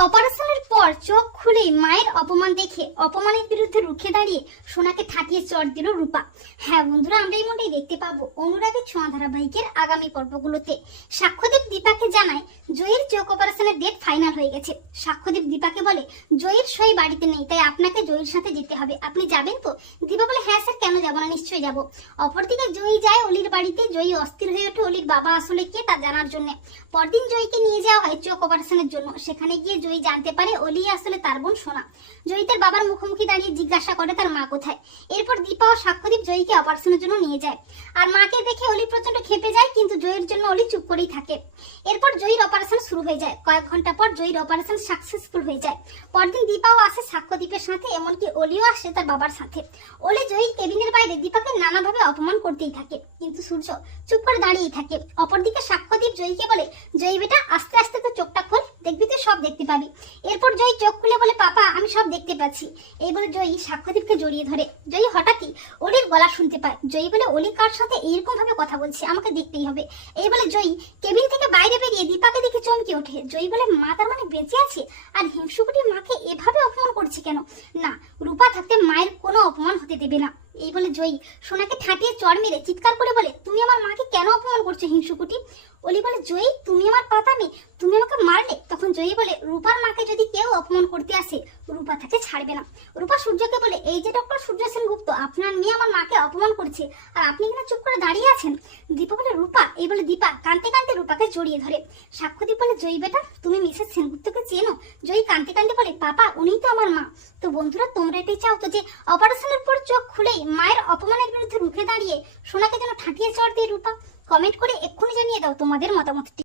অপারেশনের পর চোখ খুলে মায়ের অপমান দেখে অপমানের বিরুদ্ধে রুখে দাঁড়িয়ে সোনাকে ঠাটিয়ে চট দিল রূপা। হ্যাঁ বন্ধুরা, আমরা এই মন্ডেই দেখতে পাবো অনুরাগের ছোঁয়া ধারাবাহিকের আগামী পর্বগুলোতে। সাক্ষ্যদীপ দীপাকে জানায়, জয়ীর চোখ অপারেশনের ডেট ফাইনাল হয়ে গেছে। সাক্ষ্যদীপ দীপাকে বলে, জয়ীর সই বাড়িতে নেই, তাই আপনাকে জয়ীর সাথে যেতে হবে। আপনি যাবেন তো? দীপা বলে হ্যাঁ স্যার, কেন যাব না? নিশ্চয়ই যাব। অপরদিকে জয়ী যায় অলির বাড়িতে। জয়ী অস্থির হয়ে ওঠে অলির বাবা আসলে কে তা জানার জন্য। পরদিন জয়ীকে নিয়ে যাওয়া হয় চোখ অপারেশনের জন্য। সেখানে গিয়ে জয়ী জানতে পারে অলি আসলে তার বোন সোনা। জয়ী তার বাবার মুখোমুখি দাঁড়িয়ে জিজ্ঞাসা করে তার মা কোথায়। এরপর দীপা ও সাক্ষ্যদীপ জয়ীকে অপারেশনের জন্য নিয়ে যায়। আর মাকে দেখে অলি প্রচণ্ড খেপে যায়, কিন্তু জয়ীর জন্য অলি চুপ করেই থাকে। এরপর জয়ীর অপারেশন শুরু হয়ে যায়। কয়েক ঘণ্টা পর জয়ীর অপারেশন সাকসেসফুল হয়ে যায়। পরদিন দীপাও আসে সাক্ষ্যদীপের সাথে, এমনকি অলিও আসে তার বাবার সাথে। অলি জয়ীর কেবিনের বাইরে দীপাকে নানাভাবে অপমান করতেই থাকে। কিন্তু সূর্য চুপ করে দাঁড়িয়েই থাকে। অপরদিকে সাক্ষ্যদীপ জয়ীকে বলে, জয়ী বেটা, আস্তে আস্তে তো চোখটা সব দেখতে পাবি। এরপর জয়ী চোখ খুলে বলে, পাপা, আমি সব দেখতে পাচ্ছি। এই বলে জয়ী সাক্ষ্যদীপকে জড়িয়ে ধরে। জয়ী হঠাৎই অলির গলা শুনতে পায়। জয়ী বলে, অলি কার সাথে এইরকম ভাবে কথা বলছে? আমাকে দেখতেই হবে। এই বলে জয়ী কেবিন থেকে বাইরে বেরিয়ে দীপাকে দেখে চমকে ওঠে। জয়ী বলে, মা তার মানে বেঁচে আছে? আর হিংসুকুটি মাকে এভাবে অপমান করছে কেন? না, রূপা থাকতে মায়ের কোনো অপমান হতে দেবে না। এই বলে জয়ী সোনাকে ঠাটিয়ে চড় মেরে চিৎকার করে বলে, তুমি আমার মাকে কেন অপমান করছ হিংসুকুটি? অলি বলে, জয়ী, তুমি আমার পাতা মেয়ে তুমি জয়ী বলে রূপার মাকে যদি কেউ অপমান করতে আসে, রূপা তাকে ছাড়বে না। রূপা সূর্যকে বলে, এই যে ডক্টর সূর্য সেনগুপ্ত আপনার মেয়ে আমার মাকে অপমান করছে, আর আপনি কিনা চুপ করে দাঁড়িয়ে আছেন? দীপা বলে, রূপা, এই বলে দীপা কানতে কানতে রূপাকে জড়িয়ে ধরে। সাক্ষ্যদীপ বলে, জয়ী বেটা, তুমি মিসেস সেনগুপ্তকে চেনো? জয়ী কানতে কানতে বলে, পাপা, উনিই তো আমার মা। তো বন্ধুরা, তোমরা এটাই চাও তো যে অপারেশনের পর চোখ খুলেই মায়ের অপমানের বিরুদ্ধে রুখে দাঁড়িয়ে সোনাকে যেন ঠাটিয়ে চড় দিয়ে রূপা? কমেন্ট করে এক্ষুনি জানিয়ে দাও তোমাদের মতামতটি।